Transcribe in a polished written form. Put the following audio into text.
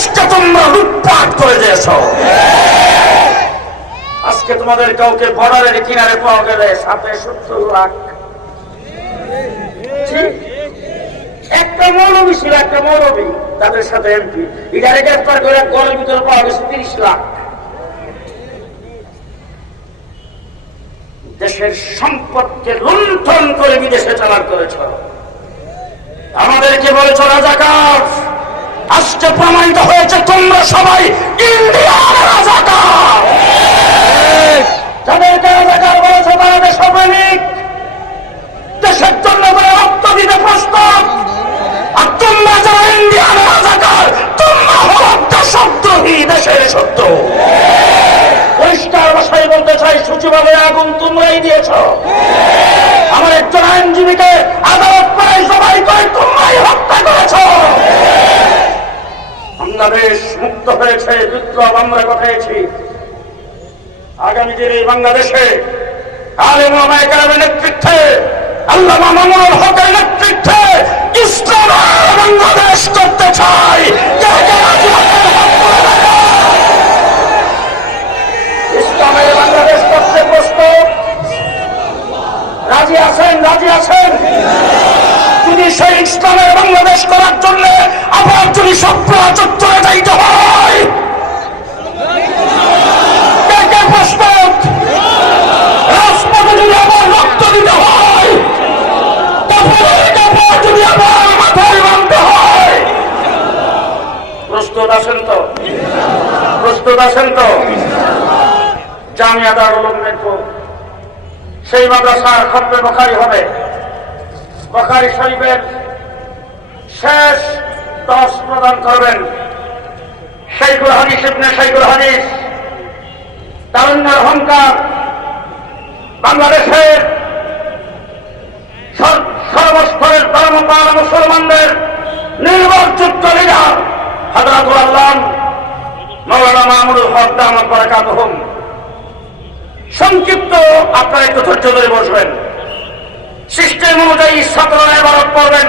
দেশকে তোমরা লুটপাট করে দিয়েছ। আজকে তোমাদের কাউকে বর্ডারের কিনারে পাওয়া গেলে 70 লাখ। একটা মৌলবী ছিল, একটা মৌলবী, তাদের সাথে এমপি, ইটারে গ্রেফতার করে ঘরের ভিতরে পাওয়া গেছে 30 লাখ। দেশের সম্পদকে লুণ্ঠন করে বিদেশে চালান করেছ। আমাদেরকে বলেছ রাজাকার। আজকে প্রমাণিত হয়েছে তোমরা সবাই ইন্ডিয়ার রাজাকার। যাদেরকে রাজাকার বলেছ তারা দেশপ্রেমিক, দেশের জন্য তারা রক্ত দিতে প্রস্তুত। আর তোমরা যারা ইন্ডিয়ান রাজাকার, তোমরা হল দেশদ্রোহী, দেশের শত্রু। পরিষ্কার ভাষায় বলতে চাই, সচিবালয়ে আগুন তোমরাই দিয়েছ। আমার একজন আইনজীবীকে আদালত প্রায় জবাই করে তোমরাই হত্যা করেছ। বাংলাদেশ মুক্ত হয়েছে, বিপ্লব আমরা ঘটিয়েছি। আগামী দিনে এই বাংলাদেশে আলেম ওলামায়ে কেরামের নেতৃত্বে, আল্লামা মামুনুল হকের নেতৃত্বে ইসলামের বাংলাদেশ করতে চাই। ইসলামের বাংলাদেশ করতে প্রস্তুত? রাজি আছেন? রাজি আছেন? যদি সেই ইসলামের বাংলাদেশ করার জন্য আবার যদি স্বপ্ন চত্বরে যাইতে হয়, কে কে প্রস্তুত? রাজপথে যদি আবার রক্ত দিতে হয়, যদি আবার মাথায় বাঁধতে হয়, প্রস্তুত আছেন তো? প্রস্তুত আছেন তো? জামিয়া দারুল উলুম মেট্রো, সেই মাদ্রাসার খতমে বুখারী হবে। বুখারী শরীফের শেষ 10 প্রদান করবেন শাইখুল হাদিস ইবনে শাইখুল হাদিস, তারুণ্যের অহংকার, বাংলাদেশের সর্বস্তরের ধর্মপ্রাণ মুসলমানদের নির্ভরযোগ্য লিডার হযরতুল আল্লামা মাওলানা মামুনুল হক দামাত বারাকাতুহুম। সংক্ষিপ্ত আপনারা একটু ধৈর্য ধরে বসবেন। সিস্টেম অনুযায়ী ছাত্ররা ইবাদত করবেন।